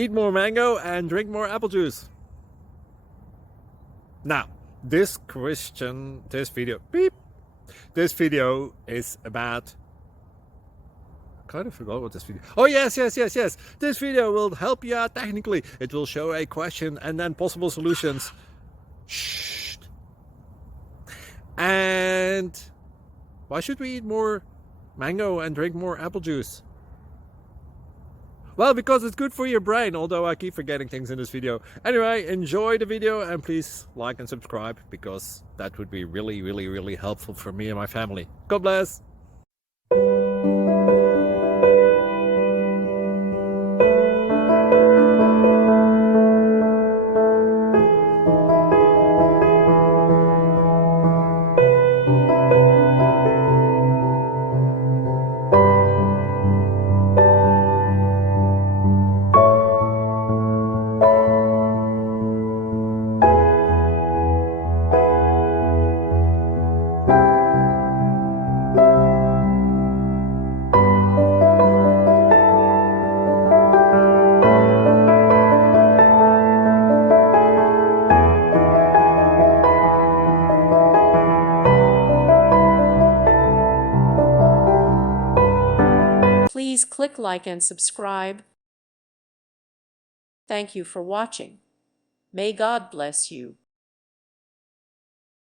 Eat more mango and drink more apple juice. Now, this video is about, I kind of forgot what this video. Oh yes. This video will help you out technically. It will show a question and then possible solutions. Shh. And why should we eat more mango and drink more apple juice? Well, because it's good for your brain, although I keep forgetting things in this video. Anyway, enjoy the video and please like and subscribe, because that would be really helpful for me and my family. God bless! Please click like and subscribe. Thank you for watching. May God bless you.